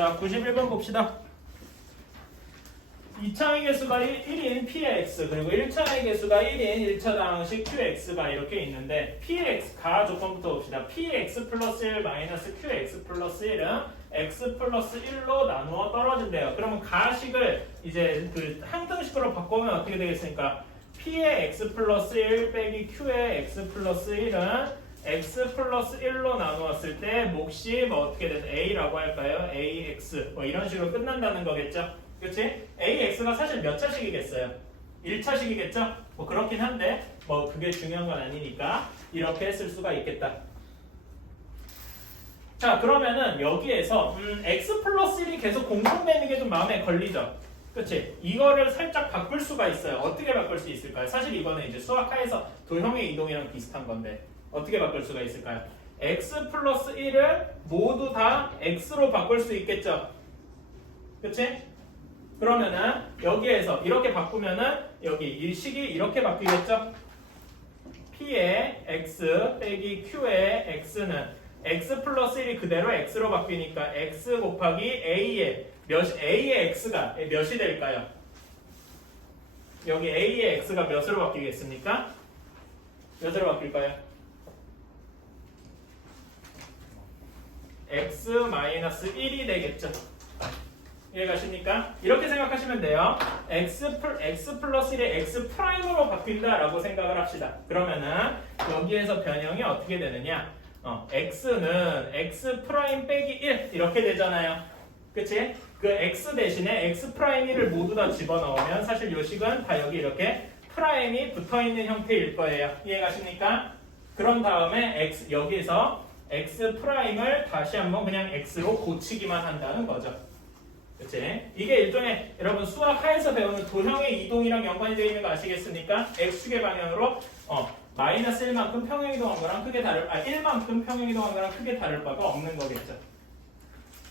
자, 91번 봅시다. 2차의 개수가 1인 P의 X 그리고 1차의 개수가 1인 1차 방식 QX가 이렇게 있는데 Px 가 조건부터 봅시다. Px 플러스 1 마이너스 QX 플러스 1은 X 플러스 1로 나누어 떨어진대요. 그러면 가식을 이제 그 항등식으로 바꾸면 어떻게 되겠습니까? P의 X 플러스 1 빼기 Q의 X 플러스 1은 X 플러스 1로 나누었을 때 몫이 뭐 어떻게 되는 A라고 할까요? AX 뭐 이런 식으로 끝난다는 거겠죠? 그렇지? AX가 사실 몇 차식이겠어요? 1차식이겠죠? 뭐 그렇긴 한데 뭐 그게 중요한 건 아니니까 이렇게 쓸 수가 있겠다. 자, 그러면은 여기에서 X 플러스 1이 계속 공통되는 게 좀 마음에 걸리죠? 그렇지? 이거를 살짝 바꿀 수가 있어요. 어떻게 바꿀 수 있을까요? 사실 이거는 이제 수학하에서 도형의 이동이랑 비슷한 건데 어떻게 바꿀 수가 있을까요? X 플러스 1을 모두 다 X로 바꿀 수 있겠죠? 그렇지? 그러면은 여기에서 이렇게 바꾸면은 여기 이 식이 이렇게 바뀌겠죠? P의 X 빼기 Q의 X는 X 플러스 1이 그대로 X로 바뀌니까 X 곱하기 A의 A의 X가 몇이 될까요? 여기 A의 X가 몇으로 바뀌겠습니까? 몇으로 바뀔까요? X 마이너스 1이 되겠죠? 이해가십니까? 이렇게 생각하시면 돼요. X 플러스 1의 X 프라임으로 바뀐다라고 생각을 합시다. 그러면은 여기에서 변형이 어떻게 되느냐? X는 X 프라임 빼기 1 이렇게 되잖아요. 그치? 그 X 대신에 X 프라임 1을 모두 다 집어넣으면 사실 요 식은 다 여기 이렇게 프라임이 붙어있는 형태일 거예요. 이해가십니까? 그런 다음에 여기서 X 프라임을 다시 한번 그냥 X로 고치기만 한다는 거죠. 그치? 이게 일종의 여러분 수학하에서 배우는 도형의 이동이랑 연관이 되어 있는 거 아시겠습니까? X축의 방향으로 마이너스 1만큼 평행 이동한 거랑 크게 1만큼 평행 이동한 거랑 크게 다를 바가 없는 거겠죠.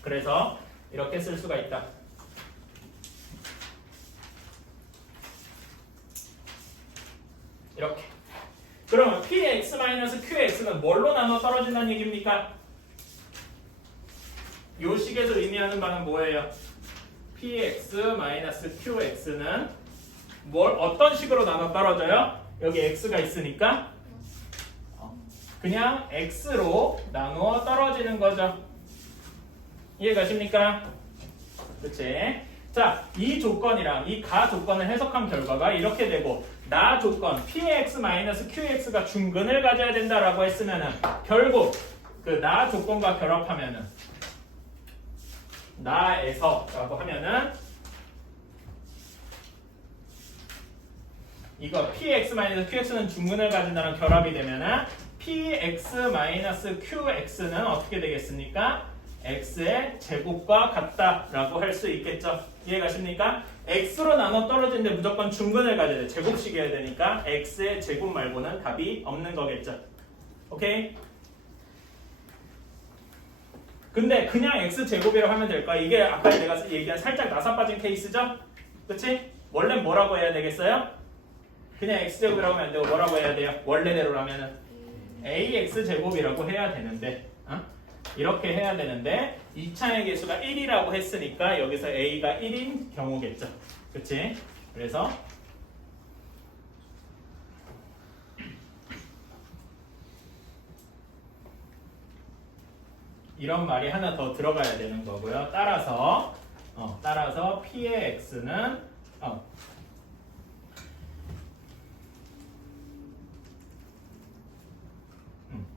그래서 이렇게 쓸 수가 있다. 이렇게. 그러면 Px-QX는 뭘로 나눠 떨어진다는 얘기입니까? 요 식에서 의미하는 바는 뭐예요? Px-QX는 어떤 식으로 나눠 떨어져요? 여기 x가 있으니까 그냥 x로 나누어 떨어지는 거죠. 이해가십니까? 그치? 자, 이 조건이랑 이 가 조건을 해석한 결과가 이렇게 되고 나 조건 Px-QX가 중근을 가져야 된다라고 했으면은 결국 그 나 조건과 결합하면은 나에서 라고 하면은 이거 Px-QX는 중근을 가진다는 결합이 되면은 Px-QX는 어떻게 되겠습니까? X의 제곱과 같다라고 할 수 있겠죠. 이해가십니까? X로 나눠 떨어지는데 무조건 중근을 가져야 돼. 제곱식이어야 되니까 X의 제곱 말고는 답이 없는 거겠죠. 오케이? 근데 그냥 X제곱이라고 하면 될까? 이게 아까 내가 얘기한 살짝 나사 빠진 케이스죠? 그치? 원래 뭐라고 해야 되겠어요? 그냥 X제곱이라고 하면 안 되고 뭐라고 해야 돼요? 원래대로라면은 AX제곱이라고 해야 되는데 이렇게 해야 되는데 2차의 개수가 1이라고 했으니까 여기서 A가 1인 경우겠죠. 그치? 그래서 이런 말이 하나 더 들어가야 되는 거고요. 따라서 P의 X는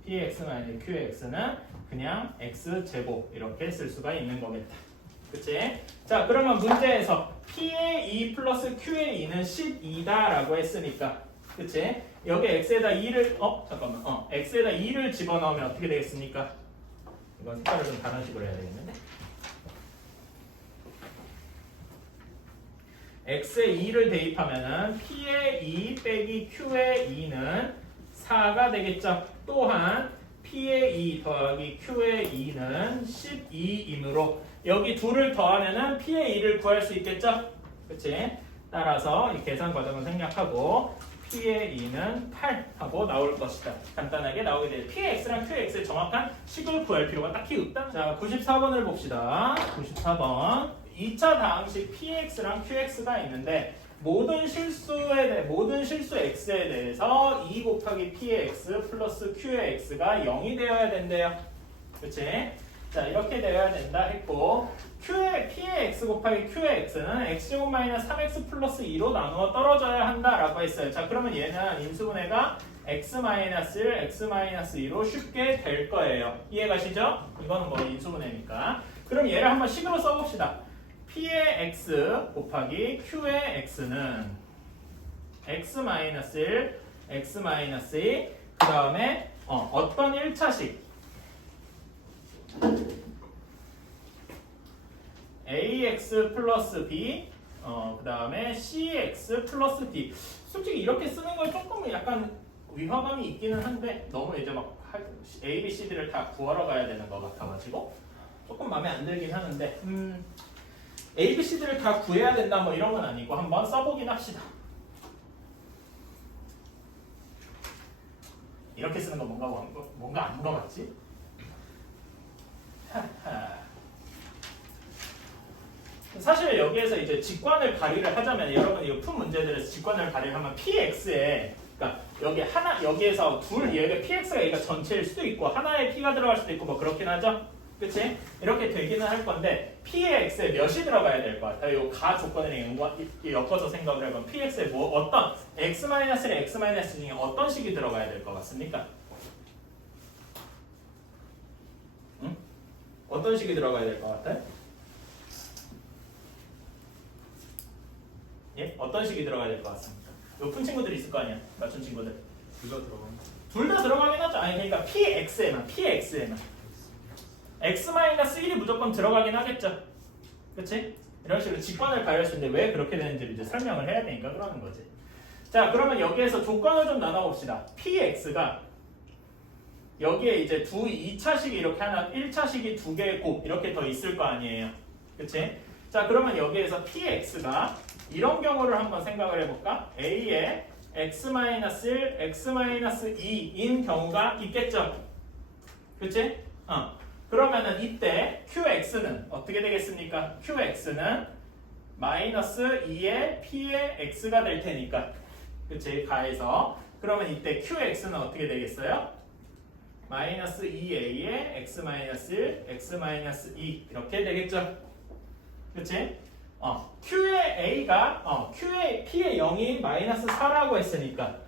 Px-QX는 그냥 X제곱 이렇게 쓸 수가 있는 거겠다. 그치? 자, 그러면 문제에서 P의 2 플러스 Q의 2는 12다라고 했으니까 그치? 여기 X에다 2를 X에다 2를 집어넣으면 어떻게 되겠습니까? 이건 색깔을 좀 다른 식으로 해야 되겠는데 X에 2를 대입하면은 P의 2 빼기 Q의 2는 4가 되겠죠. 또한 P의 2 더하기 Q의 2는 12이므로 여기 둘을 더하면은 P의 2를 구할 수 있겠죠. 그치? 따라서 이 계산 과정을 생략하고 P의 2는 8 하고 나올 것이다. 간단하게 나오게 될 P의 X랑 Q의 X의 정확한 식을 구할 필요가 딱히 없다. 자, 94번을 봅시다. 94번 2차 다항식 Px랑 Qx가 있는데 모든 실수 x에 대해서 2 곱하기 P의 X 플러스 Q의 X가 0이 되어야 된대요. 그치? 자, 이렇게 되어야 된다 했고 P의 X 곱하기 Q의 X는 X제곱 마이너스 3X 플러스 2로 나누어 떨어져야 한다라고 했어요. 자, 그러면 얘는 인수분해가 X 마이너스 1, X 마이너스 2로 쉽게 될 거예요. 이해가시죠? 이거는 뭐 인수분해니까. 그럼 얘를 한번 식으로 써봅시다. P의 X 곱하기 Q의 X는 X 마이너스 1, X 마이너스 2, 그 다음에 어떤 1차식 ax 플러스 b 그 다음에 cx 플러스 d. 솔직히 이렇게 쓰는 걸 조금 약간 위화감이 있기는 한데 너무 이제 막 a, b, c, d를 다 구하러 가야 되는 것 같아가지고 조금 마음에 안 들긴 하는데 a, b, c, d를 다 구해야 된다 뭐 이런 건 아니고 한번 써보긴 합시다. 이렇게 쓰는 거 뭔가 안 물어봤지? 사실 여기에서 이제 직관을 발휘를 하자면 여러분 이거 푼 문제들에서 직관을 발휘하면 px에 그러니까 여기에서 얘가 px가 얘가 전체일 수도 있고 하나에 p가 들어갈 수도 있고 뭐 그렇긴 하죠. 그치? 이렇게 되기는 할 건데 p의 x에 몇이 들어가야 될 것 같아요. 이 가 조건이랑 엮어서 생각을 해보면 px에 어떤 x-1, x-2 중에 어떤 식이 들어가야 될 것 같습니까? 응? 어떤 식이 들어가야 될 것 같아요? 예? 어떤 식이 들어가야 될 것 같습니까? 높은 친구들이 있을 거 아니야? 맞춘 친구들. 둘 다 들어가긴 하죠. 아니 그러니까 px에만 x-1이 무조건 들어가긴 하겠죠. 그치? 이런 식으로 직관을 발휘할 수 있는데 왜 그렇게 되는지를 이제 설명을 해야 되니까 그러는 거지. 자, 그러면 여기에서 조건을 좀 나눠봅시다. px가 여기에 이제 2차식이 이렇게 1차식이 2개의 곱 이렇게 더 있을 거 아니에요. 그치? 자, 그러면 여기에서 px가 이런 경우를 한번 생각을 해볼까? a에 x-1, x-2인 경우가 있겠죠? 그치? 그러면은 이때 qx는 어떻게 되겠습니까? qx는 마이너스 2의 p의 x가 될 테니까 그치? 가해서 그러면 이때 qx는 어떻게 되겠어요? 마이너스 2a의 x-1, x-2 이렇게 되겠죠? 그치? q의 a가 q의 p의 0이 마이너스 4라고 했으니까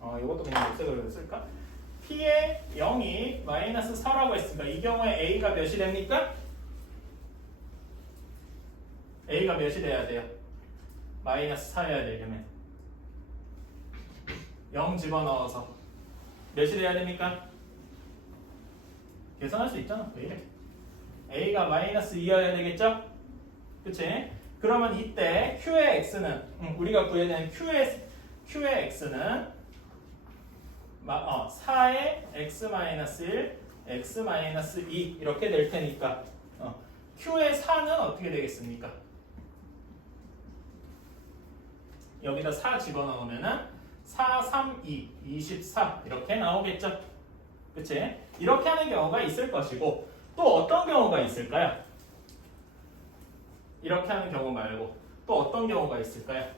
이것도 그냥 녹색으로 쓸까? p의 0이 마이너스 4라고 했으니까 이 경우에 a가 몇이 됩니까? a가 몇이 돼야 돼요? 마이너스 4여야 되려면 0 집어넣어서 몇이 돼야 됩니까? 계산할 수 있잖아. 왜 이래? a가 마이너스 2여야 되겠죠? 그치? 그러면 이때 q의 x는 우리가 구해야 되는 q의 x는 4의 x-1, x-2 이렇게 될 테니까 q의 4는 어떻게 되겠습니까? 여기다 4 집어넣으면은 4, 3, 2, 24 이렇게 나오겠죠? 그치? 이렇게 하는 경우가 있을 것이고 또 어떤 경우가 있을까요? 이렇게 하는 경우 말고 또 어떤 경우가 있을까요?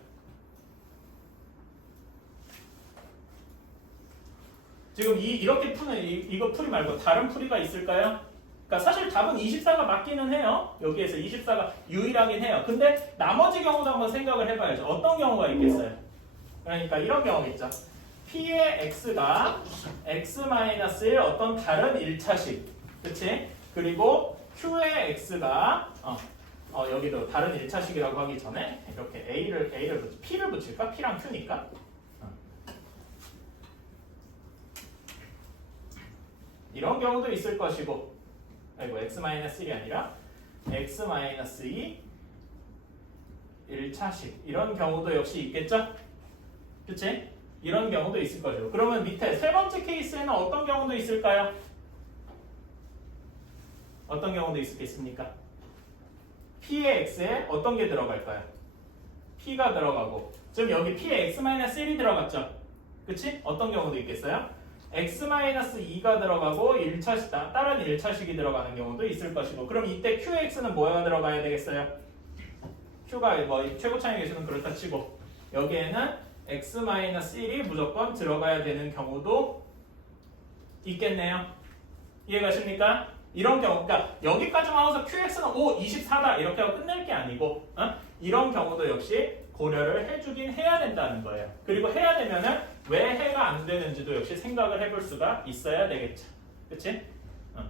지금 이렇게 푸는 이거 풀이 말고 다른 풀이가 있을까요? 그러니까 사실 답은 24가 맞기는 해요. 여기에서 24가 유일하긴 해요. 근데 나머지 경우도 한번 생각을 해봐야죠. 어떤 경우가 있겠어요? 그러니까 이런 경우겠죠. p의 x가 x-1 어떤 다른 1차식 그치? 그리고 q의 x가 여기도 다른 1차식이라고 하기 전에 이렇게 p를 붙일까? p랑 q니까 이런 경우도 있을 것이고 x-1이 아니라 x-2 1차식 이런 경우도 역시 있겠죠? 그치? 이런 경우도 있을 거죠. 그러면 밑에 세 번째 케이스에는 어떤 경우도 있을까요? 어떤 경우도 있겠습니까? p의 x에 어떤 게 들어갈까요? P가 들어가고 지금 여기 P에 X-1이 들어갔죠. 그치? 어떤 경우도 있겠어요? X-2가 들어가고 1차, 다른 1차식이 들어가는 경우도 있을 것이고 그럼 이때 QX는 뭐가 들어가야 되겠어요? Q가 뭐 최고차의 개수는 그렇다 치고 여기에는 X-1이 무조건 들어가야 되는 경우도 있겠네요. 이해가십니까? 이런 경우, 그러니까 여기까지만 와서 QX는 5, 24다 이렇게 하고 끝낼 게 아니고 이런 경우도 역시 고려를 해주긴 해야 된다는 거예요. 그리고 해야 되면은 왜 해가 안 되는지도 역시 생각을 해볼 수가 있어야 되겠죠. 그치?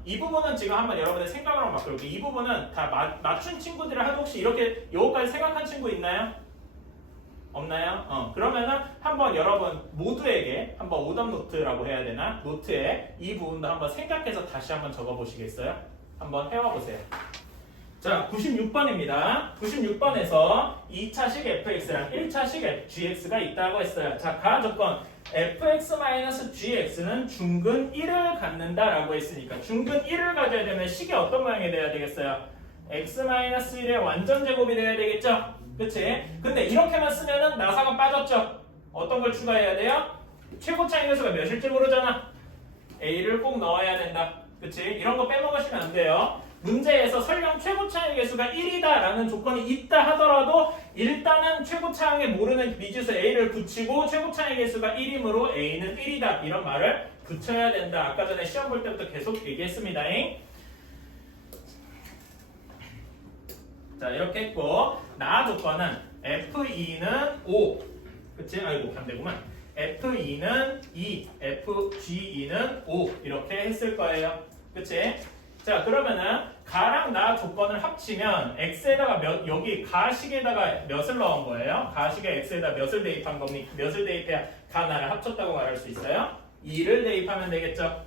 이 부분은 지금 한번 여러분들 생각을 한번 바꿔볼게요. 이 부분은 다 맞춘 친구들이 하도 혹시 이렇게 요거까지 생각한 친구 있나요? 없나요? 그러면은 한번 여러분 모두에게 한번 오답 노트라고 해야 되나? 노트에 이 부분도 한번 생각해서 다시 한번 적어보시겠어요? 한번 해와보세요. 자, 96번입니다. 96번에서 2차식 fx랑 1차식 gx가 있다고 했어요. 자, 가한 조건 fx-gx는 중근 1을 갖는다라고 했으니까 중근 1을 가져야 되면 식이 어떤 모양이 돼야 되겠어요? x-1의 완전 제곱이 돼야 되겠죠? 그치? 근데 이렇게만 쓰면은 나사가 빠졌죠? 어떤 걸 추가해야 돼요? 최고차의 개수가 몇일지 모르잖아. a를 꼭 넣어야 된다. 그치? 이런 거 빼먹으시면 안 돼요. 문제에서 설령 최고차의 개수가 1이다 라는 조건이 있다 하더라도 일단은 최고차항에 모르는 미지수 a를 붙이고 최고차의 개수가 1이므로 a는 1이다 이런 말을 붙여야 된다. 아까 전에 시험 볼 때부터 계속 얘기했습니다. 자, 이렇게 했고 나 조건은 f2는 5 그치? 아이고 반대구만. f2는 2 fg2는 5 이렇게 했을 거예요. 그치? 자, 그러면은 가랑 나 조건을 합치면 x에다가 여기 가식에다가 몇을 넣은 거예요? 가식에 x에다 몇을 대입한 겁니까? 몇을 대입해야 가 나를 합쳤다고 말할 수 있어요? 2를 대입하면 되겠죠?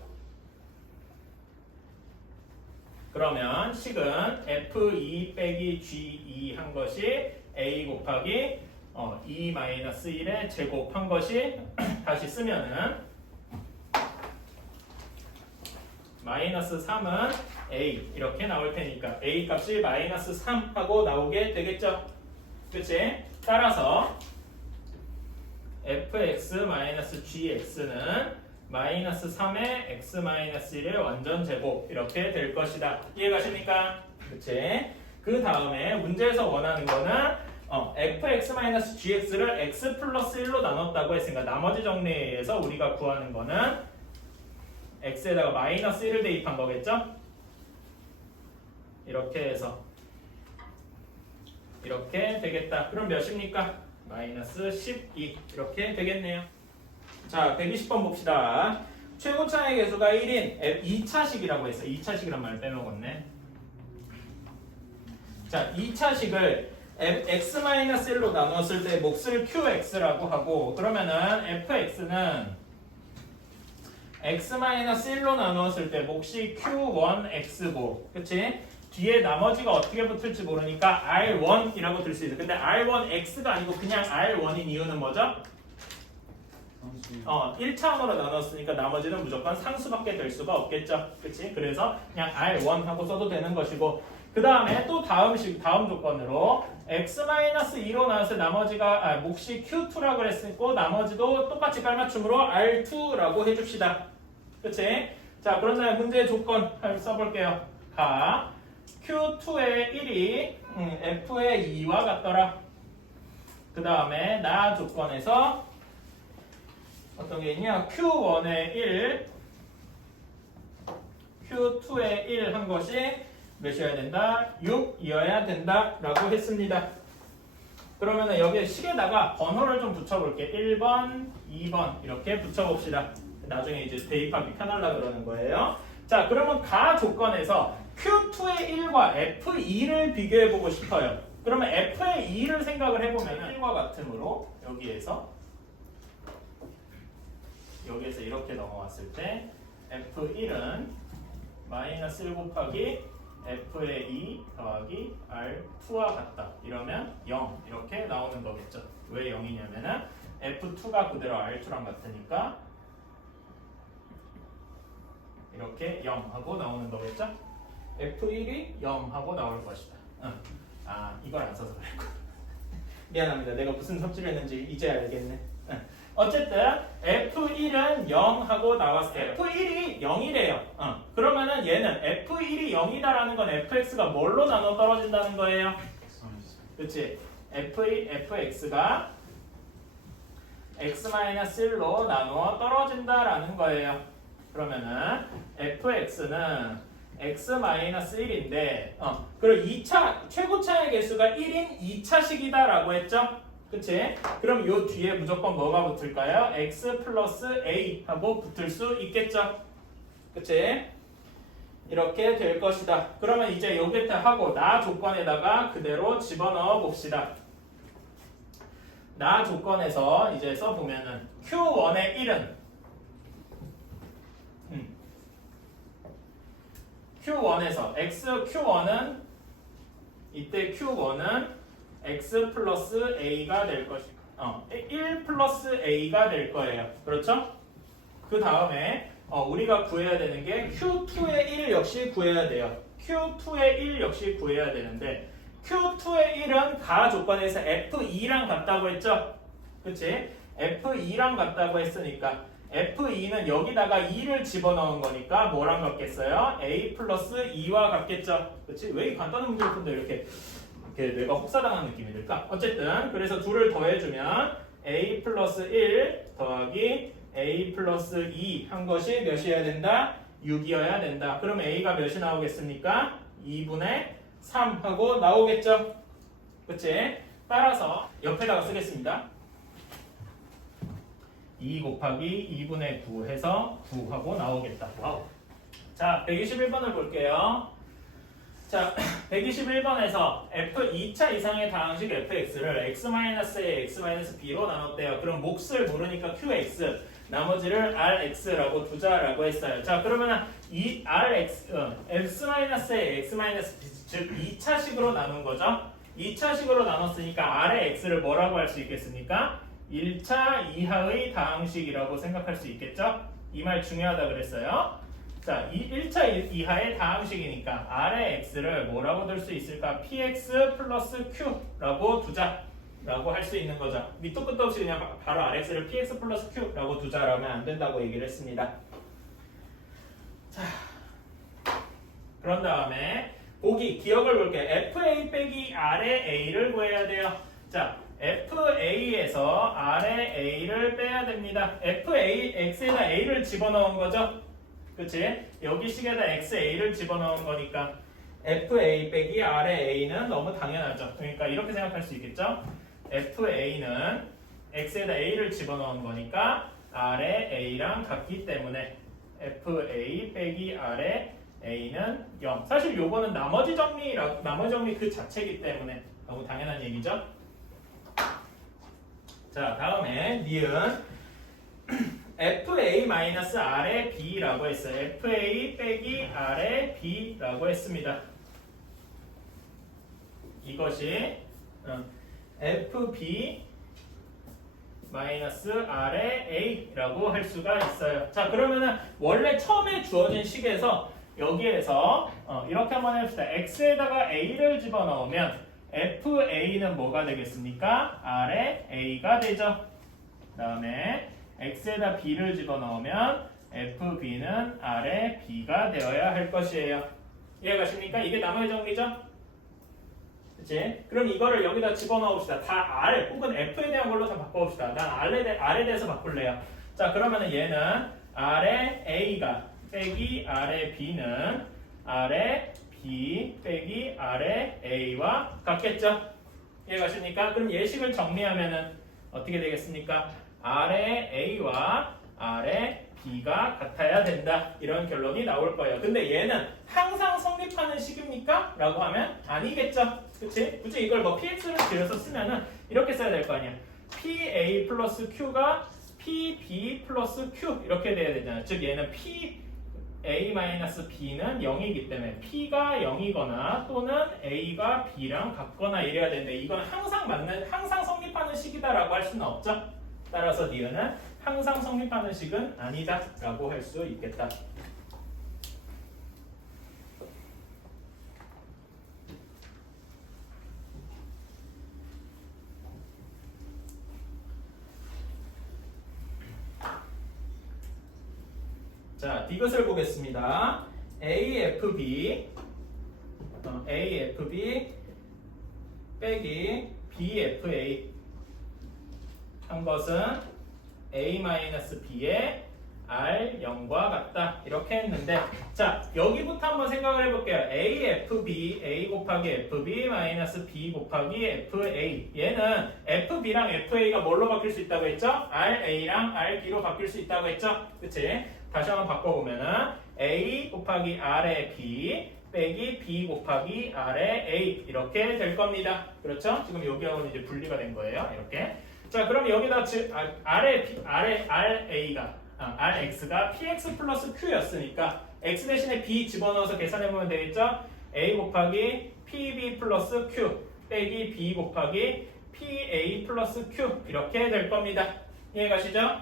그러면 식은 f2 빼기 g2 한 것이 a 곱하기 2-1의 제곱한 것이 다시 쓰면은 마이너스 3은 a 이렇게 나올 테니까 a 값이 마이너스 3 하고 나오게 되겠죠. 그치? 따라서 fx-gx는 마이너스 3의 x-1의 완전 제곱 이렇게 될 것이다. 이해가십니까? 그치? 그 다음에 문제에서 원하는 거는 fx-gx를 x 플러스 1로 나눴다고 했으니까 나머지 정리에서 우리가 구하는 거는 x에다가 마이너스 1을 대입한 거겠죠? 이렇게 해서 이렇게 되겠다. 그럼 몇입니까? 마이너스 12 이렇게 되겠네요. 자, 120번 봅시다. 최고차의 개수가 1인 2차식이라고 했어. 2차식이란 말 빼먹었네. 자, 2차식을 x-1로 나눴을 때 몫을 qx라고 하고 그러면은 fx는 x-1로 나누었을 때 몫이 q1x고 그치? 뒤에 나머지가 어떻게 붙을지 모르니까 r1이라고 들 수 있어. 근데 r1x가 아니고 그냥 r1인 이유는 뭐죠? 1차원으로 나눴으니까 나머지는 무조건 상수밖에 될 수가 없겠죠. 그치? 그래서 그냥 r1 하고 써도 되는 것이고 그 다음에 또 다음 조건으로 x-2로 나눴을 때 나머지가 몫이 q2라고 그랬고 나머지도 똑같이 깔맞춤으로 r2라고 해줍시다. 그치? 자, 그러면 문제의 조건 써볼게요. 가 q2의 1이 f의 2와 같더라. 그 다음에 나 조건에서 어떤 게 있냐? q1의 1 q2의 1 한 것이 몇이어야 된다? 6이어야 된다 라고 했습니다. 그러면 여기에 식에다가 번호를 좀 붙여볼게. 1번, 2번 이렇게 붙여봅시다. 나중에 이제 대입하기 편하려 그러는 거예요. 자, 그러면 가 조건에서 Q2의 1과 F2를 비교해보고 싶어요. 그러면 F의 2를 생각을 해보면 1과 같으므로 여기에서 이렇게 넘어왔을 때 F1은 마이너스 1 곱하기 F의 2 더하기 R2와 같다. 이러면 0 이렇게 나오는 거겠죠. 왜 0이냐면은 F2가 그대로 R2랑 같으니까 이렇게 0 하고 나오는 거겠죠. F1이 0 하고 나올 것이다. 이걸 안 써서 그랬고. 미안합니다. 내가 무슨 섭지를 했는지 이제 알겠네. 어쨌든 F1은 0하고 나왔어요. F1이 0이래요. 그러면은 얘는 F1이 0이다라는 건 fx가 뭘로 나눠 떨어진다는 거예요? 그치? fx가 x-1로 나누어 떨어진다라는 거예요. 그러면은 fx는 x-1인데 그럼 2차 최고차의 개수가 1인 2차식이다라고 했죠? 그치? 그럼 요 뒤에 무조건 뭐가 붙을까요? x 플러스 a 하고 붙을 수 있겠죠? 그치? 이렇게 될 것이다. 그러면 이제 요 곁에 하고 나 조건에다가 그대로 집어넣어 봅시다. 나 조건에서 이제 써보면은 q1의 1은 q1에서 q1은 이때 q1은 x 플러스 a가 될 것이고 1 플러스 a가 될 거예요. 그렇죠? 그 다음에 우리가 구해야 되는 게 q2의 1 역시 구해야 돼요. q2의 1 역시 구해야 되는데 q2의 1은 가 조건에서 f2랑 같다고 했죠? 그치? f2랑 같다고 했으니까 f2는 여기다가 2를 집어넣은 거니까 뭐랑 같겠어요? a 플러스 2와 같겠죠? 그치? 왜 이 간단한 문제를 푼다 이렇게 뇌가 혹사당한 느낌이 들까? 어쨌든 그래서 둘을 더해주면 a 플러스 1 더하기 a 플러스 2 한 것이 몇이어야 된다? 6이어야 된다. 그럼 a가 몇이 나오겠습니까? 2분의 3 하고 나오겠죠? 그치? 따라서 옆에다가 쓰겠습니다. 2 곱하기 2분의 9 해서 9 하고 나오겠다. 와우. 자, 121번을 볼게요. 자, 121번에서 f 2차 이상의 다항식 fx를 x-a, x-b로 나눴대요. 그럼 몫을 모르니까 qx, 나머지를 rx라고 두자라고 했어요. 자, 그러면 이 rx, x-a, x-b, 즉 2차식으로 나눈 거죠. 2차식으로 나눴으니까 r의 x를 뭐라고 할 수 있겠습니까? 1차 이하의 다항식이라고 생각할 수 있겠죠? 이 말 중요하다 그랬어요. 자, 1차 이하의 다항식이니까 r의 x를 뭐라고 둘 수 있을까? px 플러스 q라고 두자라고 할 수 있는 거죠. 밑도 끝도 없이 그냥 바로 rx를 px 플러스 q라고 두자라면 안 된다고 얘기를 했습니다. 자, 그런 다음에 보기 기억을 볼게요. fa 빼기 r의 a를 구해야 돼요. 자, fa에서 r의 a를 빼야 됩니다. x에다 a를 집어넣은 거죠. 그치? 여기 식에다 xa를 집어넣은 거니까 fa 빼기 r의 a는 너무 당연하죠. 그러니까 이렇게 생각할 수 있겠죠? fa는 x에다 a를 집어넣은 거니까 r의 a랑 같기 때문에 fa 빼기 r의 a는 0. 사실 요거는 나머지 정리 그 자체이기 때문에 너무 당연한 얘기죠. 자, 다음에 니은 fa-r의 b라고 했어요. fa 빼기 r의 b라고 했습니다. 이것이 fb r의 a라고 할 수가 있어요. 자, 그러면은 원래 처음에 주어진 식에서 여기에서 이렇게 한번 해봅시다. x에다가 a를 집어넣으면 fa는 뭐가 되겠습니까? r의 a가 되죠. 그 다음에 x에다 b를 집어넣으면 fb는 r의 b가 되어야 할 것이에요. 이해가십니까? 이게 나머지 정리죠? 그치? 그럼 이거를 여기다 집어넣읍시다. 다 r 혹은 f에 대한 걸로 다 바꿔봅시다. 난 r에 대해서 바꿀래요. 자, 그러면은 얘는 r의 a가 빼기 r의 b는 r의 b 빼기 r의 a와 같겠죠? 이해가십니까? 그럼 예식을 정리하면은 어떻게 되겠습니까? r의 a와 r의 b가 같아야 된다. 이런 결론이 나올 거예요. 근데 얘는 항상 성립하는 식입니까? 라고 하면 아니겠죠? 그치? 굳이 이걸 뭐 px를 들여서 쓰면은 이렇게 써야 될 거 아니야. pa 플러스 q가 pb 플러스 q 이렇게 돼야 되잖아요. 즉 얘는 a-b는 0이기 때문에 p가 0이거나 또는 a가 b랑 같거나 이래야 되는데 이건 항상 성립하는 식이다라고 할 수는 없죠. 따라서 니은은 항상 성립하는 식은 아니다 라고 할 수 있겠다. 자, 디귿을 보겠습니다. AFB 빼기 BFA 한 것은 A-B의 R0과 같다. 이렇게 했는데, 자, 여기부터 한번 생각을 해볼게요. AFB, A 곱하기 FB 마이너스 B 곱하기 FA. 얘는 FB랑 FA가 뭘로 바뀔 수 있다고 했죠? RA랑 RB로 바뀔 수 있다고 했죠? 그치? 다시 한번 바꿔보면은 A 곱하기 R의 B 빼기 B 곱하기 R의 A 이렇게 될 겁니다. 그렇죠? 지금 여기하고는 이제 분리가 된 거예요. 이렇게. 자, 그럼 여기다 RX가 PX 플러스 Q였으니까 X 대신에 B 집어넣어서 계산해보면 되겠죠? A 곱하기 PB 플러스 Q 빼기 B 곱하기 PA 플러스 Q 이렇게 될 겁니다. 이해가시죠?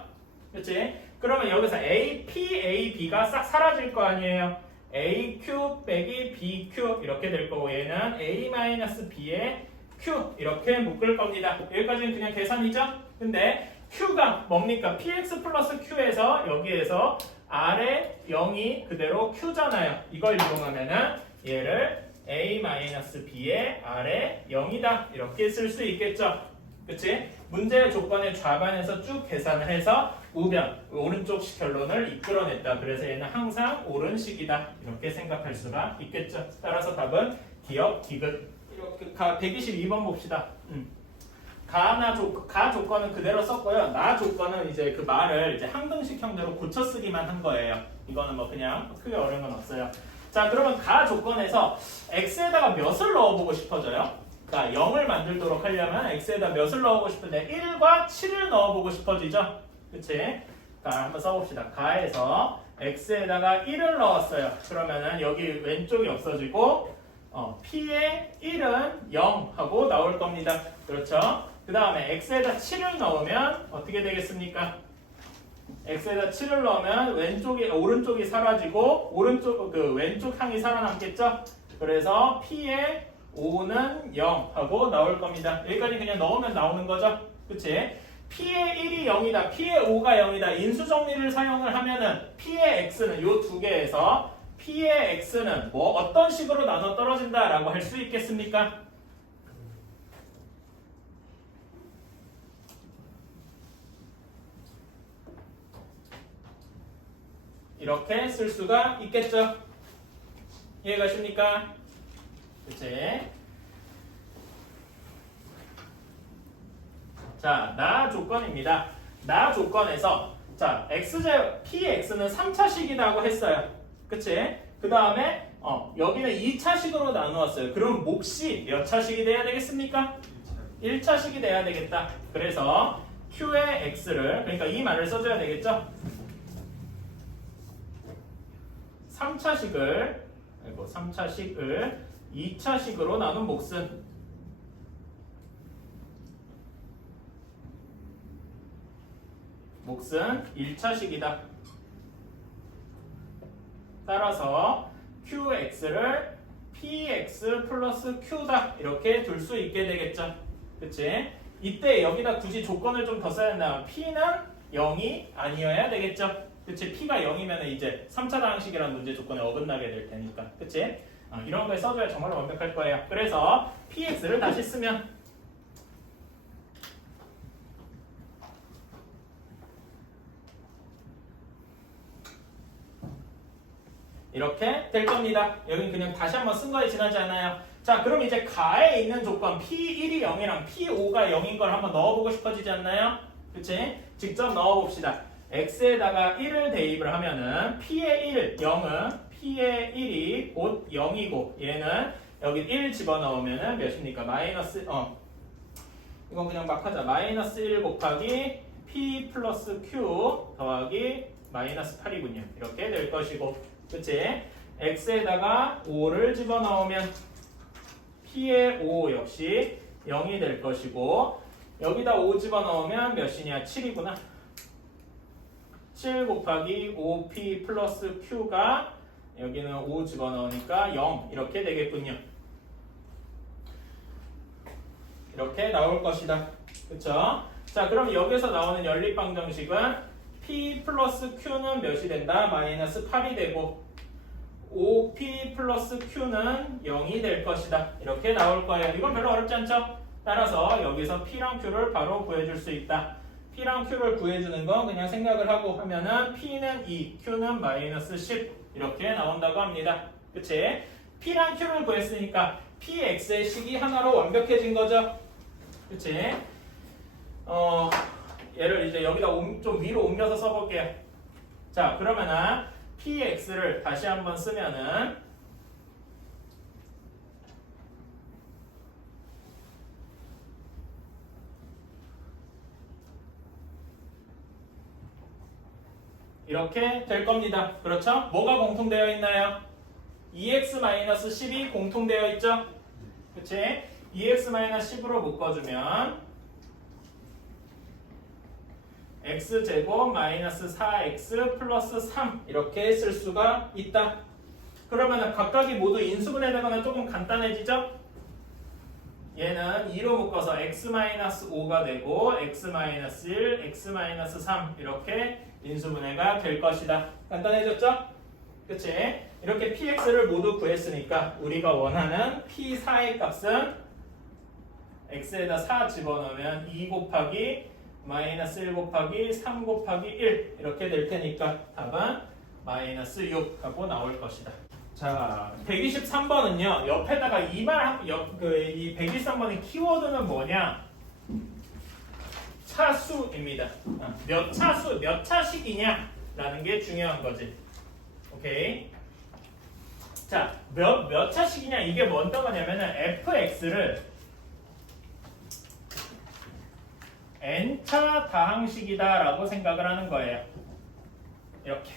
그렇지? 그러면 여기서 A, P, A, B가 싹 사라질 거 아니에요? AQ 빼기 BQ 이렇게 될 거고 얘는 A-B의 Q 이렇게 묶을 겁니다. 여기까지는 그냥 계산이죠? 근데 Q가 뭡니까? PX 플러스 Q에서 여기에서 R의 0이 그대로 Q잖아요. 이걸 이용하면은 얘를 A-B의 R의 0이다. 이렇게 쓸 수 있겠죠? 그치? 문제의 조건의 좌반에서 쭉 계산을 해서 우변, 오른쪽 결론을 이끌어냈다. 그래서 얘는 항상 옳은식이다. 이렇게 생각할 수가 있겠죠. 따라서 답은 기억, 디귿. 이렇게 122번 봅시다. 가 조건은 그대로 썼고요. 나 조건은 이제 그 말을 이제 항등식 형태로 고쳐 쓰기만 한 거예요. 이거는 뭐 그냥 크게 어려운 건 없어요. 자, 그러면 가 조건에서 x에다가 몇을 넣어보고 싶어져요? 자, 0을 만들도록 하려면 x에다 몇을 넣어보고 싶은데 1과 7을 넣어보고 싶어지죠? 그치? 자, 한번 써봅시다. 가에서 x에다가 1을 넣었어요. 그러면은 여기 왼쪽이 없어지고 p의 1은 0 하고 나올 겁니다. 그렇죠? 그 다음에 x에다 7을 넣으면 어떻게 되겠습니까? x에다 7을 넣으면 오른쪽이 사라지고 왼쪽 항이 살아남겠죠? 그래서 p의 5는 0 하고 나올 겁니다. 여기까지 그냥 넣으면 나오는 거죠? 그치? p의 1이 0이다, p의 5가 0이다. 인수정리를 사용을 하면은 p의 x는 요 두 개에서 p의 x는 뭐 어떤 식으로 나눠 떨어진다 라고 할 수 있겠습니까? 이렇게 쓸 수가 있겠죠? 이해가십니까? 그치? 자, 나 조건입니다. 나 조건에서 자, px는 3차식이라고 했어요. 그치? 그 다음에 여기는 2차식으로 나누었어요. 그럼 몫이 몇 차식이 돼야 되겠습니까? 1차식이 돼야 되겠다. 그래서 q의 x를 그러니까 이 말을 써줘야 되겠죠? 3차식을 2차식으로 나눈 몫은 몫은 1차식이다. 따라서 qx를 px 플러스 q다 이렇게 둘 수 있게 되겠죠. 그치? 이때 여기다 굳이 조건을 좀 더 써야 된다. p는 0이 아니어야 되겠죠. 그치? p가 0이면 이제 3차 다항식이라는 문제 조건에 어긋나게 될 테니까. 그치? 이런 거에 써줘야 정말 완벽할 거예요. 그래서 px를 다시 쓰면 이렇게 될 겁니다. 여긴 그냥 다시 한번 쓴 거에 지나지 않아요. 자, 그럼 이제 가에 있는 조건 P1이 0이랑 P5가 0인 걸 한번 넣어보고 싶어지지 않나요? 그치? 직접 넣어봅시다. X에다가 1을 대입을 하면은 P의 1, 0은 P의 1이 곧 0이고 얘는 여기 1 집어넣으면은 몇입니까? 이건 그냥 막 하자. 마이너스 1 곱하기 P 플러스 Q 더하기 마이너스 8이군요. 이렇게 될 것이고 그치? x에다가 5를 집어넣으면 p의 5 역시 0이 될 것이고 여기다 5 집어넣으면 몇이냐? 7이구나. 7 곱하기 5p 플러스 q가 여기는 5 집어넣으니까 0 이렇게 되겠군요. 이렇게 나올 것이다. 그쵸? 자, 그럼 여기서 나오는 연립방정식은 P 플러스 Q는 몇이 된다? 마이너스 8이 되고 5P 플러스 Q는 0이 될 것이다. 이렇게 나올 거예요. 이건 별로 어렵지 않죠? 따라서 여기서 P랑 Q를 바로 구해줄 수 있다. P랑 Q를 구해주는 건 그냥 생각을 하고 하면은 P는 2, Q는 마이너스 10 이렇게 나온다고 합니다. 그치? P랑 Q를 구했으니까 PX의 식이 하나로 완벽해진 거죠. 그치? 얘를 이제 여기다 좀 위로 옮겨서 써볼게요. 자, 그러면은 PX를 다시 한번 쓰면은 이렇게 될 겁니다. 그렇죠? 뭐가 공통되어 있나요? 2x-10이 공통되어 있죠? 그치? 2x-10으로 묶어주면 x제곱 마이너스 4x 플러스 3 이렇게 쓸 수가 있다. 그러면 각각이 모두 인수분해 되거나 조금 간단해지죠? 얘는 2로 묶어서 x-5가 되고 x-1, x-3 이렇게 인수분해가 될 것이다. 간단해졌죠? 그치? 이렇게 px를 모두 구했으니까 우리가 원하는 p4의 값은 x에다 4 집어넣으면 2 곱하기 마이너스 1 곱하기 3 곱하기 1 이렇게 될 테니까 답은 마이너스 6 하고 나올 것이다. 자, 123번은요. 옆에다가 이 123번의 키워드는 뭐냐? 차수입니다. 몇 차수, 몇 차식이냐? 라는 게 중요한 거지. 오케이. 자, 몇 차식이냐? 이게 뭔 거냐면은 fx를 n차 다항식이다 라고 생각을 하는 거예요. 이렇게.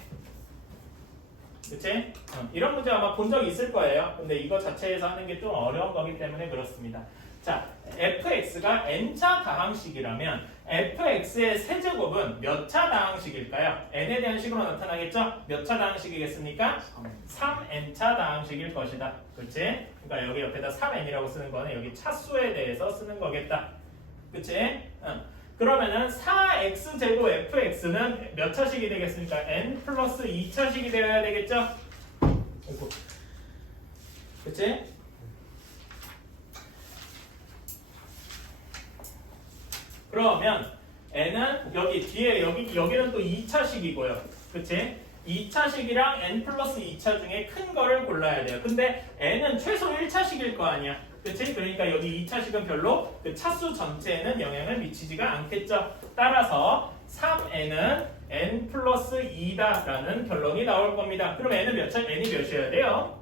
그치? 이런 문제 아마 본 적 있을 거예요. 근데 이거 자체에서 하는 게 좀 어려운 거기 때문에 그렇습니다. 자, fx가 n차 다항식이라면 fx의 세제곱은 몇 차 다항식일까요? n에 대한 식으로 나타나겠죠? 몇 차 다항식이겠습니까? 3n차 다항식일 것이다. 그치? 그러니까 여기 옆에다 3n이라고 쓰는 거는 여기 차수에 대해서 쓰는 거겠다. 그치? 그러면은 4x제곱 fx는 몇 차식이 되겠습니까? n 플러스 2차식이 되어야 되겠죠? 그치? 그러면 n은 여기 뒤에 여기는 또 2차식이고요. 그치? 2차식이랑 n 플러스 2차 중에 큰 거를 골라야 돼요. 근데 n은 최소 1차식일 거 아니야. 그치? 그러니까 여기 2차식은 별로 그 차수 전체에는 영향을 미치지가 않겠죠. 따라서 3n은 n 플러스 2다 라는 결론이 나올 겁니다. 그럼 n은 n이 몇이어야 돼요?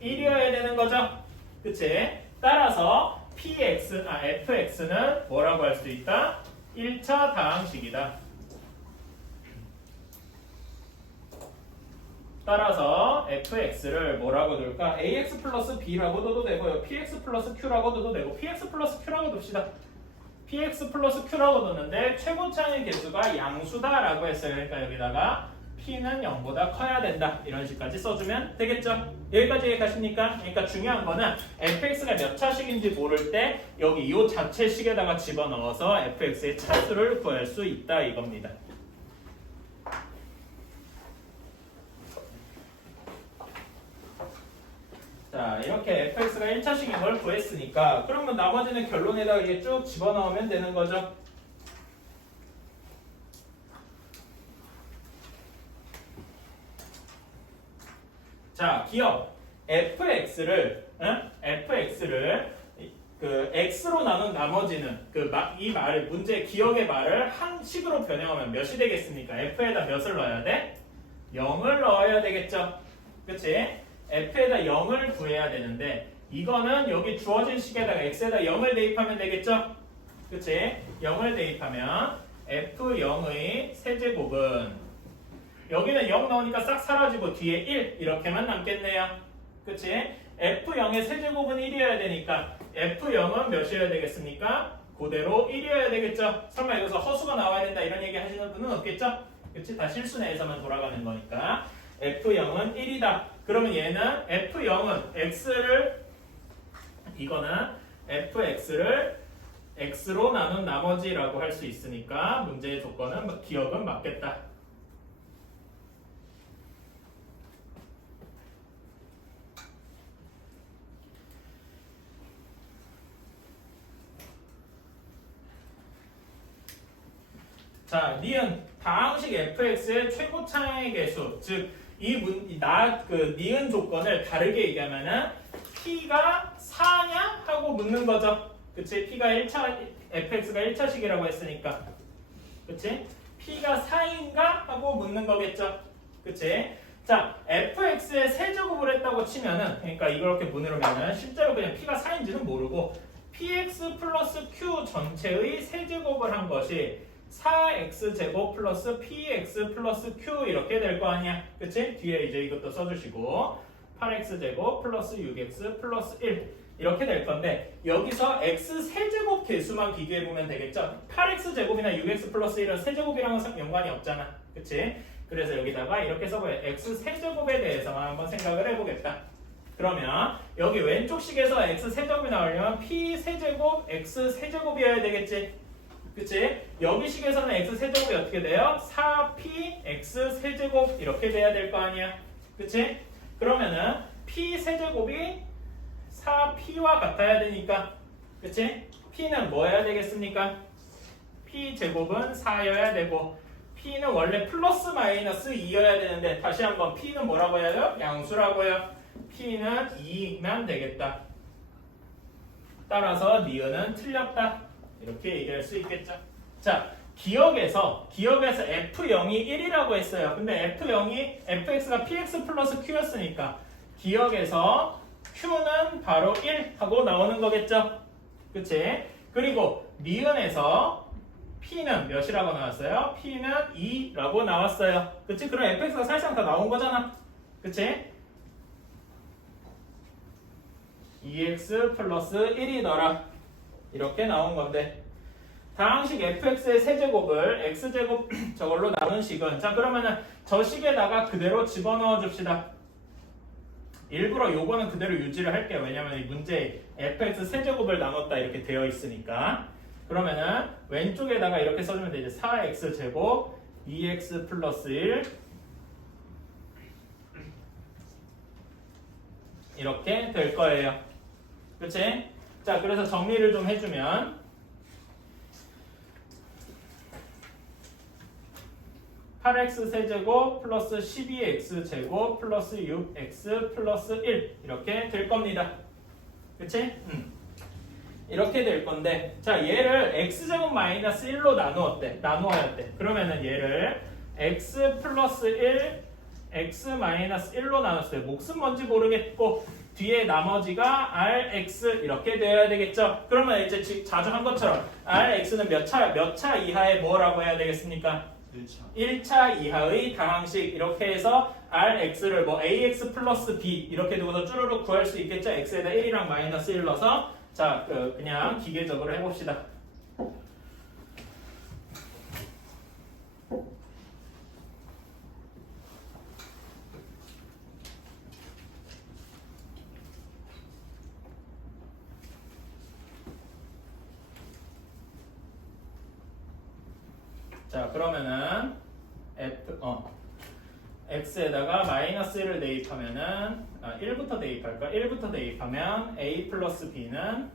1이어야 되는 거죠. 그치? 따라서 fx는 뭐라고 할 수 있다? 1차 다항식이다. 따라서 fx를 뭐라고 둘까? ax 플러스 b라고 둬도 되고요. px 플러스 q라고 둬도 되고 px 플러스 q라고 둡시다. px 플러스 q라고 뒀는데 최고차의 개수가 양수다라고 했어요. 그러니까 여기다가 p는 0보다 커야 된다. 이런 식까지 써주면 되겠죠? 여기까지 가십니까? 그러니까 중요한 거는 fx가 몇 차식인지 모를 때 여기 이 자체 식에다가 집어넣어서 fx의 차수를 구할 수 있다 이겁니다. 자, 이렇게 fx가 1차식인 걸 구했으니까 그러면 나머지는 결론에다가 이게 쭉 집어넣으면 되는 거죠. 자, 기억 fx를 그 x로 나눈 나머지는 이 말을 문제 기억의 말을 한 식으로 변형하면 몇이 되겠습니까? f에다 몇을 넣어야 돼? 0을 넣어야 되겠죠. 그치? f에다 0을 구해야 되는데 이거는 여기 주어진 식에다가 x에다 0을 대입하면 되겠죠? 그치? 0을 대입하면 f0의 세제곱은 여기는 0 넣으니까 싹 사라지고 뒤에 1 이렇게만 남겠네요. 그치? f0의 세제곱은 1이어야 되니까 f0은 몇이어야 되겠습니까? 그대로 1이어야 되겠죠? 설마 여기서 허수가 나와야 된다 이런 얘기 하시는 분은 없겠죠? 그치? 다 실수 내에서만 돌아가는 거니까 f0은 1이다. 그러면 얘는 f0은 x를 이거는 fx를 x로 나눈 나머지라고 할 수 있으니까 문제의 조건은 기억은 맞겠다. 자, 니은 다항식 fx의 최고차의 개수, 즉 니은 조건을 다르게 얘기하면은 p가 4냐 하고 묻는 거죠. 그치? p가 1차 fx가 1차식이라고 했으니까, 그치? p가 4인가 하고 묻는 거겠죠. 그치? 자, fx의 세제곱을 했다고 치면은, 그러니까 이렇게 문으로면은 실제로 그냥 p가 4인지는 모르고 px 플러스 q 전체의 세제곱을 한 것이 4x제곱 플러스 px 플러스 q 이렇게 될 거 아니야. 그치? 뒤에 이제 이것도 써주시고 8x제곱 플러스 6x 플러스 1 이렇게 될 건데, 여기서 x 세제곱 개수만 비교해보면 되겠죠? 8x제곱이나 6x 플러스 1은 세제곱이랑은 연관이 없잖아. 그치? 그래서 여기다가 이렇게 써봐요. x 세제곱에 대해서만 한번 생각을 해보겠다. 그러면 여기 왼쪽 식에서 x 세제곱이 나오려면 p 세제곱 x 세제곱이어야 되겠지? 그치? 여기 식에서는 x 세제곱이 어떻게 돼요? 4p x 세제곱 이렇게 돼야 될 거 아니야. 그치? 그러면은 p 세제곱이 4p와 같아야 되니까, 그치? p는 뭐 해야 되겠습니까? p 제곱은 4여야 되고, p는 원래 플러스 마이너스 2여야 되는데, 다시 한번 p는 뭐라고 해야 돼요? 양수라고 해요. p는 2면 되겠다. 따라서 니은은 틀렸다. 이렇게 얘기할 수 있겠죠. 자, 기억에서 f0이 1이라고 했어요. 근데 f0이 fx가 px 플러스 q였으니까 기억에서 q는 바로 1 하고 나오는 거겠죠. 그치? 그리고 니은에서 p는 몇이라고 나왔어요? p는 2라고 나왔어요. 그치? 그럼 fx가 사실상 다 나온 거잖아. 그치? 2x 플러스 1이더라. 이렇게 나온 건데, 다항식 fx의 세제곱을 x제곱 저걸로 나눈 식은, 자 그러면은 저 식에다가 그대로 집어넣어 줍시다. 일부러 요거는 그대로 유지를 할게요. 왜냐면 이 문제에 fx 세제곱을 나눴다 이렇게 되어 있으니까. 그러면은 왼쪽에다가 이렇게 써주면 되지. 4x제곱 2x 플러스 1 이렇게 될 거예요. 그치? 자, 그래서 정리를 좀 해주면, (8x) 세제곱 플러스 12x 제곱 플러스 6x 플러스 1 이렇게 될 겁니다. 그치? 이렇게 될 건데, 자 얘를 x제곱 마이너스 1로 나누어야 돼. 그러면은 얘를 x 플러스 1 x 마이너스 1로 나눴어요. 몫은 뭔지 모르겠고 뒤에 나머지가 rx 이렇게 되어야 되겠죠. 그러면 이제 자주 한 것처럼 rx는 몇 차 이하의 뭐라고 해야 되겠습니까? 1차 이하의 다항식. 이렇게 해서 rx를 뭐 ax 플러스 b 이렇게 두고서 쭈루룩 구할 수 있겠죠. x에다 1이랑 마이너스 1 넣어서. 자, 그냥 기계적으로 해봅시다. 자, 그러면은 x에다가 마이너스 1을 대입하면은 1부터 대입할까? 1부터 대입하면 a 플러스 b는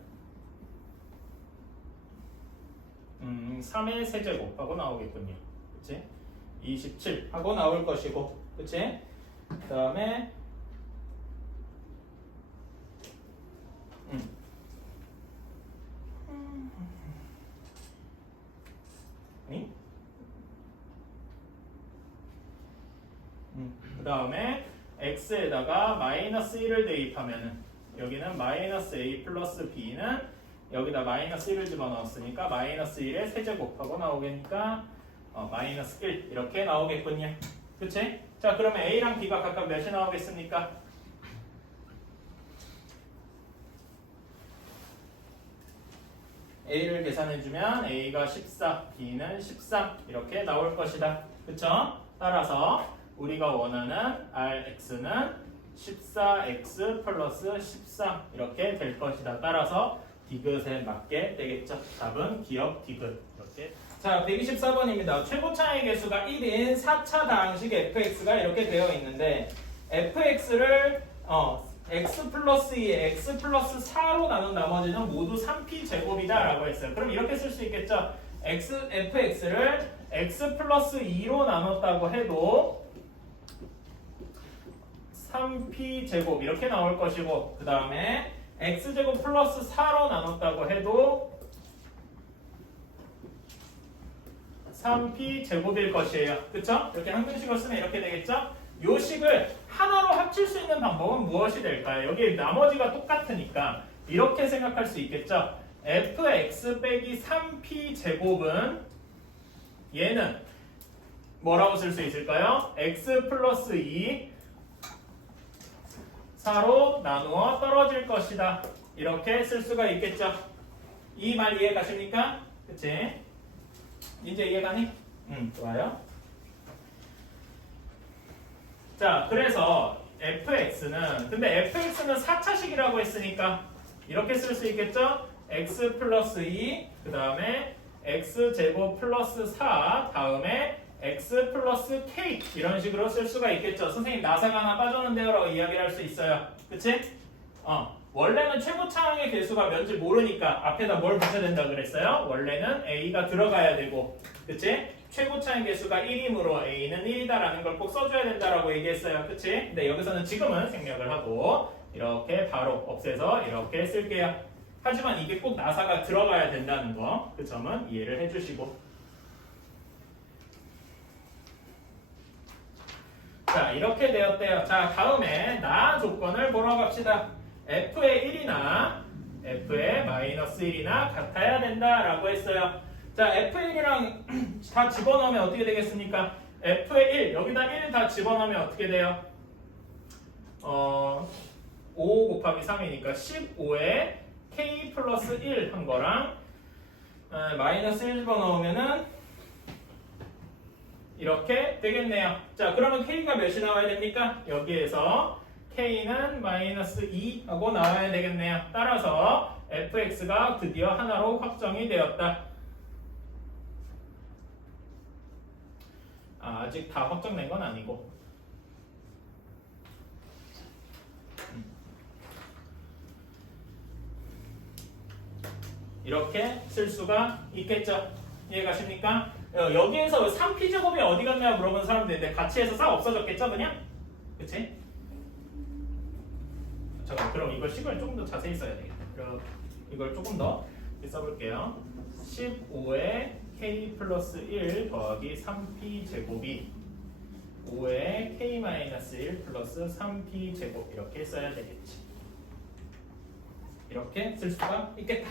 3의 세제곱하고 나오겠군요. 그치? 27 하고 나올 것이고, 그치? 그 다음에 그 다음에 x에다가 마이너스 1을 대입하면은 여기는 마이너스 a 플러스 b는 여기다 마이너스 1을 집어넣었으니까 마이너스 1의 세제곱하고 나오겠니까 마이너스 1 이렇게 나오겠군요. 그치? 자, 그러면 a랑 b가 각각 몇이 나오겠습니까? a를 계산해주면 a가 14, b는 13 이렇게 나올 것이다. 그쵸? 따라서 우리가 원하는 rx는 14x 플러스 13 이렇게 될 것이다. 따라서 디귿에 맞게 되겠죠. 답은 기억 디귿. 이렇게. 자, 124번입니다. 최고 차의 개수가 1인 4차 다항식 fx가 이렇게 되어 있는데 fx를 x 플러스 2, x 플러스 4로 나눈 나머지는 모두 3p 제곱이다 라고 했어요. 그럼 이렇게 쓸 수 있겠죠. fx를 x 플러스 2로 나눴다고 해도 3p 제곱 이렇게 나올 것이고, 그 다음에 x제곱 플러스 4로 나눴다고 해도 3p 제곱일 것이에요. 그쵸? 이렇게 항등식을 쓰면 이렇게 되겠죠? 요 식을 하나로 합칠 수 있는 방법은 무엇이 될까요? 여기 나머지가 똑같으니까 이렇게 생각할 수 있겠죠? fx 빼기 3p 제곱은 얘는 뭐라고 쓸 수 있을까요? x 플러스 2 4로 나누어 떨어질 것이다. 이렇게 쓸 수가 있겠죠? 이 말 이해 가십니까? 그치? 이제 이해가니? 좋아요. 자, 그래서 근데 fx는 4차식이라고 했으니까 이렇게 쓸 수 있겠죠? x 플러스 2, 그 다음에 x제곱 플러스 4, 다음에 x 플러스 k 이런 식으로 쓸 수가 있겠죠. 선생님 나사가 하나 빠졌는데요 라고 이야기를 할 수 있어요. 그치? 원래는 최고차항의 개수가 뭔지 모르니까 앞에다 뭘 붙여야 된다 그랬어요? 원래는 a가 들어가야 되고, 그치? 최고차항의 개수가 1이므로 a는 1이다라는 걸 꼭 써줘야 된다라고 얘기했어요. 그치? 근데 여기서는 지금은 생략을 하고 이렇게 바로 없애서 이렇게 쓸게요. 하지만 이게 꼭 나사가 들어가야 된다는 거, 그 점은 이해를 해주시고. 자, 이렇게 되었대요. 자, 다음에 나 조건을 보러 갑시다. f의 1이나 f의 마이너스 1이나 같아야 된다라고 했어요. 자, f의 1이랑 다 집어넣으면 어떻게 되겠습니까? f의 1, 여기다 1 다 집어넣으면 어떻게 돼요? 5 곱하기 3이니까 15에 k 플러스 1 한 거랑 마이너스 1 집어넣으면은 이렇게 되겠네요. 자, 그러면 k가 몇이 나와야 됩니까? 여기에서 k는 마이너스 2 하고 나와야 되겠네요. 따라서 fx가 드디어 하나로 확정이 되었다. 아직 다 확정된 건 아니고. 이렇게 쓸 수가 있겠죠. 이해가십니까? 여기에서 3p 제곱이 어디 갔냐 물어보는 사람들 있는데 같이 해서 싹 없어졌겠죠 그냥? 그치? 잠깐, 그럼 이걸 식을 조금 더 자세히 써야 되겠다. 그럼 이걸 조금 더 써볼게요. 15에 k 플러스 1 더하기 3p 제곱이 5에 k 마이너스 1 플러스 3p 제곱 이렇게 써야 되겠지. 이렇게 쓸 수가 있겠다.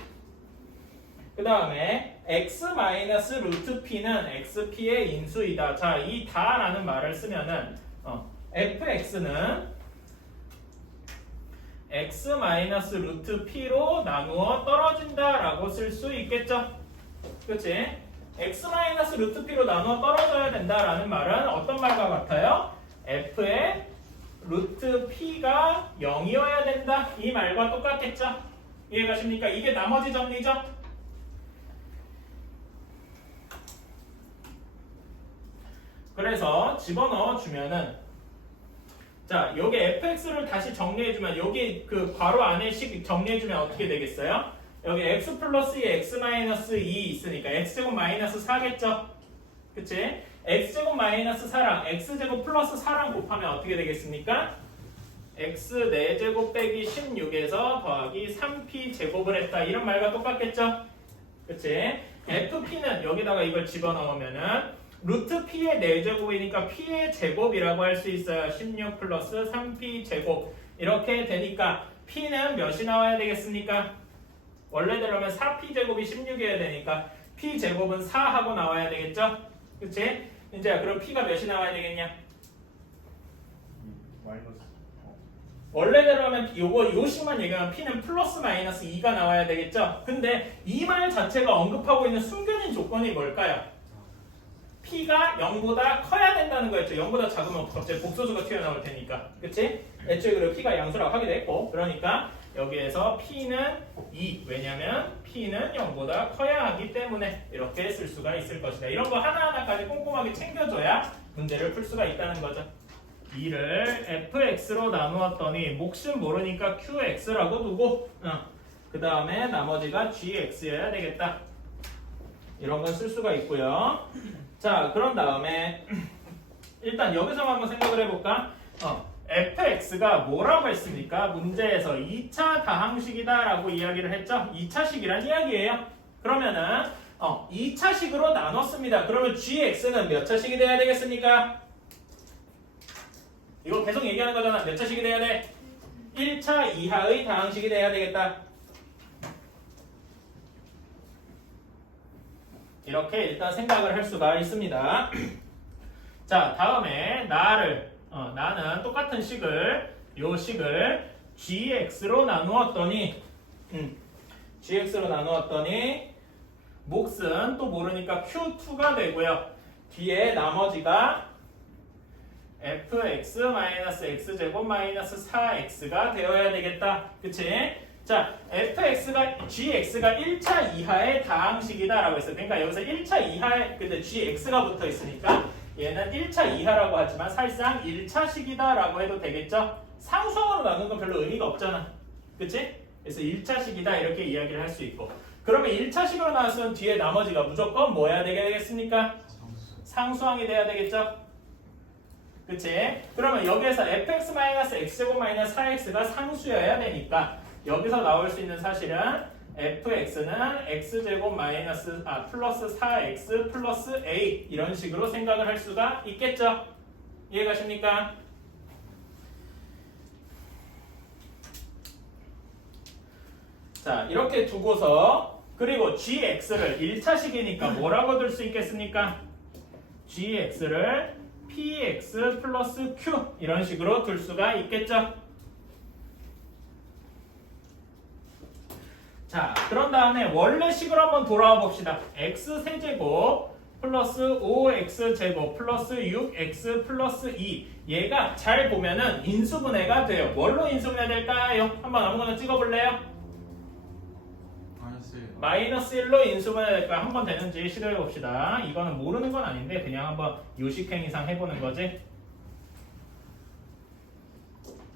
그 다음에 x 마이너스 루트 p는 xp의 인수이다. 자, 이 다라는 말을 쓰면은 fx는 x 마이너스 루트 p로 나누어 떨어진다라고 쓸 수 있겠죠. 그렇지? x 마이너스 루트 p로 나누어 떨어져야 된다라는 말은 어떤 말과 같아요? f의 루트 p가 0이어야 된다. 이 말과 똑같겠죠. 이해가십니까? 이게 나머지 정리죠. 그래서 집어넣어 주면은, 자, 여기 fx를 다시 정리해주면, 여기 그 괄호 안에 식 정리해주면 어떻게 되겠어요? 여기 x 플러스 2, x 마이너스 2 있으니까 x제곱 마이너스 4겠죠? 그치? x제곱 마이너스 4랑 x제곱 플러스 4랑 곱하면 어떻게 되겠습니까? x 4제곱 빼기 16에서 더하기 3p 제곱을 했다. 이런 말과 똑같겠죠? 그치? fp는 여기다가 이걸 집어넣으면은 루트 p의 4제곱이니까 p의 제곱이라고 할 수 있어요. 16 플러스 3p 제곱 이렇게 되니까 p는 몇이 나와야 되겠습니까? 원래대로면 4p 제곱이 16이어야 되니까 p 제곱은 4하고 나와야 되겠죠? 그치? 이제 그럼 p가 몇이 나와야 되겠냐? 원래대로 하면 요 식만 얘기하면 p는 플러스 마이너스 2가 나와야 되겠죠? 근데 이 말 자체가 언급하고 있는 숨겨진 조건이 뭘까요? p가 0보다 커야 된다는 거였죠. 0보다 작으면 갑자기 복소수가 튀어나올 테니까. 그치? 애초에 그리고 p가 양수라고 하기도 했고, 그러니까 여기에서 P는 2. 왜냐면 P는 0보다 커야 하기 때문에 이렇게 쓸 수가 있을 것이다. 이런 거 하나하나까지 꼼꼼하게 챙겨줘야 문제를 풀 수가 있다는 거죠. 2를 fx로 나누었더니 몫은 모르니까 qx라고 두고 그 다음에 나머지가 gx여야 되겠다. 이런 건 쓸 수가 있고요. 자, 그런 다음에 일단 여기서 한번 생각을 해볼까? fx가 뭐라고 했습니까? 문제에서 2차 다항식이다 라고 이야기를 했죠? 2차식이란 이야기예요. 그러면은 2차식으로 나눴습니다. 그러면 gx는 몇 차식이 돼야 되겠습니까? 이거 계속 얘기하는 거잖아. 몇 차식이 돼야 돼? 1차 이하의 다항식이 돼야 되겠다. 이렇게 일단 생각을 할 수가 있습니다. 자, 다음에 나는 똑같은 식을 요 식을 gx로 나누었더니 몫은 또 모르니까 q2가 되고요. 뒤에 나머지가 fx-x제곱 -4x가 되어야 되겠다. 그치? 자, gx가 1차 이하의 다항식이다라고 했어요. 그러니까 여기서 1차 이하에 근데 gx가 붙어 있으니까 얘는 1차 이하라고 하지만 사실상 1차식이다라고 해도 되겠죠? 상수항으로 나누는 건 별로 의미가 없잖아. 그치? 그래서 1차식이다 이렇게 이야기를 할 수 있고 그러면 1차식으로 나왔으면 뒤에 나머지가 무조건 뭐 해야 되겠습니까? 상수항이 돼야 되겠죠? 그치? 그러면 여기에서 fx-x제곱 -4x가 상수여야 되니까 여기서 나올 수 있는 사실은 fx는 x제곱 플러스 4x 플러스 a 이런 식으로 생각을 할 수가 있겠죠? 이해가십니까? 자, 이렇게 두고서 그리고 gx를 1차식이니까 뭐라고 둘 수 있겠습니까? gx를 px 플러스 q 이런 식으로 둘 수가 있겠죠? 자, 그런 다음에 원래 식으로 한번 돌아와 봅시다. x세제곱 플러스 5x제곱 플러스 6x 플러스 2 얘가 잘 보면은 인수분해가 돼요. 뭘로 인수분해 될까요? 한번 아무거나 찍어볼래요? 마이너스 1로 인수분해 될까? 한번 되는지 시도해 봅시다. 이거는 모르는 건 아닌데 그냥 한번 요식행 이상 해보는 거지.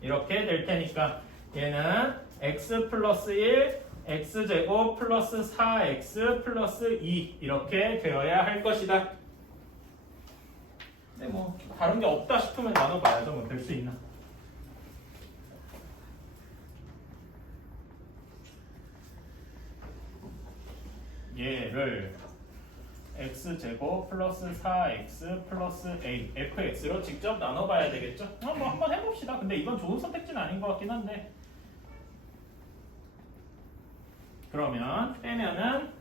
이렇게 될 테니까 얘는 x 플러스 1 x제곱 플러스 4x 플러스 2 이렇게 되어야 할 것이다. 근데 뭐 다른 게 없다 싶으면 나눠봐야죠. 뭐 될 수 있나. 얘를 x제곱 플러스 4x 플러스 a fx로 직접 나눠봐야 되겠죠? 뭐 한번 해봅시다. 근데 이건 좋은 선택지는 아닌 것 같긴 한데 그러면 빼면은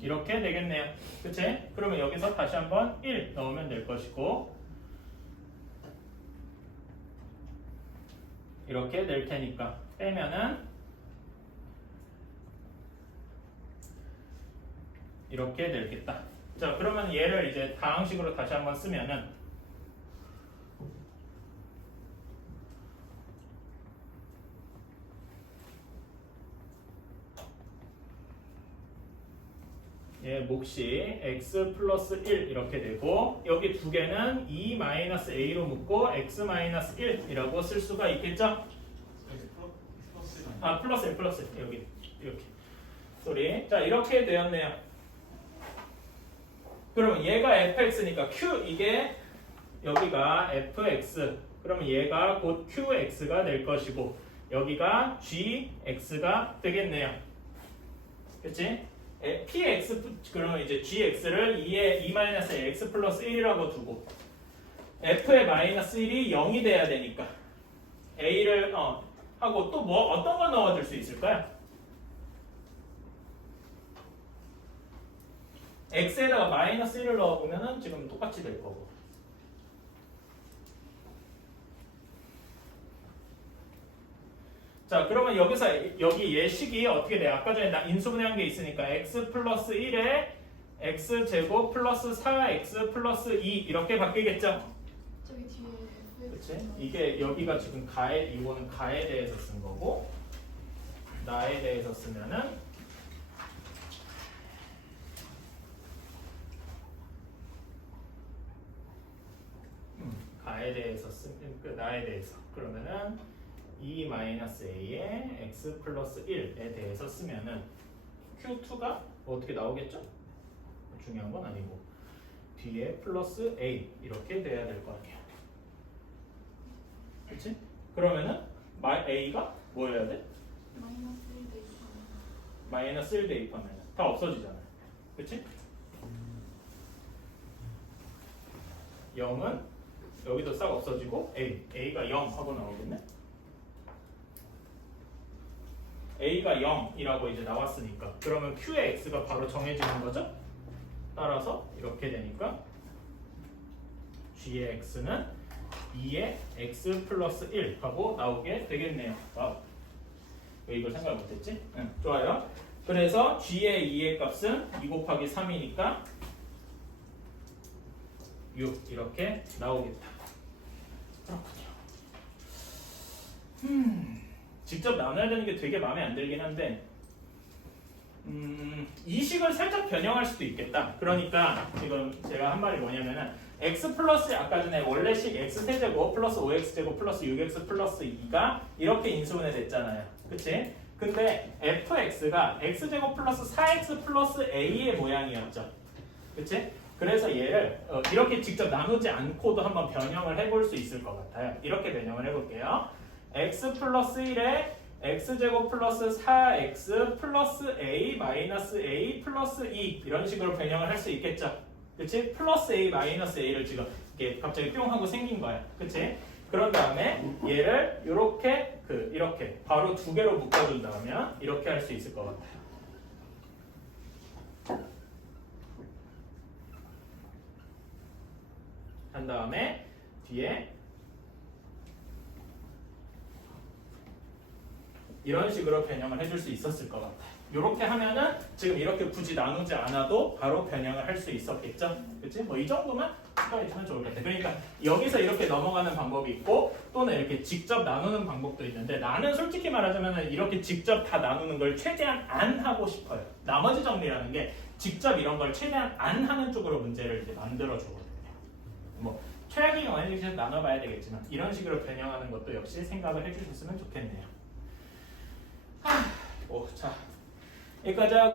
이렇게 되겠네요. 그치? 그러면 여기서 다시 한번 1 넣으면 될 것이고 이렇게 될 테니까 빼면은 이렇게 되겠다. 자, 그러면 얘를 이제 다항식으로 다시 한번 쓰면은 얘 몫이 x 플러스 1 이렇게 되고 여기 두 개는 2 마이너스 a로 묶고 x 마이너스 1이라고 쓸 수가 있겠죠? 아, 플러스 1 플러스 1 여기 이렇게 소리. 자, 이렇게 되었네요. 그러면 얘가 fx니까 q 이게 여기가 fx 그러면 얘가 곧 qx가 될 것이고 여기가 gx가 되겠네요. 그치? px 그러면 이제 gx를 2-x 플러스 1이라고 두고 f의 마이너스 1이 0이 돼야 되니까 a를 하고 또 뭐 어떤 거 넣어줄 수 있을까요? x에다가 마이너스 1을 넣어보면은 지금 똑같이 될 거고. 자, 그러면 여기서 여기 예식이 어떻게 돼요? 아까 전에 인수분해한 게 있으니까 x 플러스 1에 x제곱 플러스 4x 플러스 2 이렇게 바뀌겠죠? 저기 뒤에 그치? 이게 여기가 지금 이거는 가에 대해서 쓴 거고 나에 대해서 쓰면은 가에 대해서 나에 대해서 그러면은 E-A에 x 플러스 1에 대해서 쓰면은 Q2가 어떻게 나오겠죠? 중요한 건 아니고 뒤에 플러스 A 이렇게 돼야 될 거 아니야. 그치? 그러면은 A가 뭐여야 돼? 마이너스 1 대입하면 다 없어지잖아. 그치? 0은 여기도 싹 없어지고 A가 0 하고 나오겠네? A가 0이라고 이제 나왔으니까 그러면 Q의 X가 바로 정해지는 거죠? 따라서 이렇게 되니까 G의 X는 2의 X 플러스 1 하고 나오게 되겠네요. 와우. 왜 이걸 생각 못했지? 응, 좋아요. 그래서 G의 2의 값은 2 곱하기 3이니까 6 이렇게 나오겠다. 그렇군요. 직접 나눠야 되는 게 되게 마음에 안 들긴 한데 이 식을 살짝 변형할 수도 있겠다. 그러니까 지금 제가 한 말이 뭐냐면은 x 플러스 아까 전에 원래식 x 세제곱 플러스 5x 제곱 플러스 6x 플러스 2가 이렇게 인수분해 됐잖아요. 그치? 근데 fx가 x제곱 플러스 4x 플러스 a의 모양이었죠. 그치? 그래서 얘를 이렇게 직접 나누지 않고도 한번 변형을 해볼 수 있을 것 같아요. 이렇게 변형을 해볼게요. x 플러스 1에 x제곱 플러스 4x 플러스 a 마이너스 a 플러스 2 이런 식으로 변형을 할 수 있겠죠. 그치? 플러스 a 마이너스 a를 지금 이렇게 갑자기 뿅 하고 생긴 거야. 그치? 그런 다음에 얘를 이렇게 바로 두 개로 묶어준다면 이렇게 할 수 있을 것 같아요. 한 다음에 뒤에 이런 식으로 변형을 해줄 수 있었을 것 같아요. 이렇게 하면은 지금 이렇게 굳이 나누지 않아도 바로 변형을 할 수 있었겠죠? 그치? 뭐 이 정도만 추가해주면 좋을 것 같아요. 그러니까 여기서 이렇게 넘어가는 방법이 있고 또는 이렇게 직접 나누는 방법도 있는데 나는 솔직히 말하자면 이렇게 직접 다 나누는 걸 최대한 안 하고 싶어요. 나머지 정리라는 게 직접 이런 걸 최대한 안 하는 쪽으로 문제를 이제 만들어 주거든요. 뭐 최악의 경우에는 계속 나눠봐야 되겠지만 이런 식으로 변형하는 것도 역시 생각을 해주셨으면 좋겠네요. 자, 여기까지 하고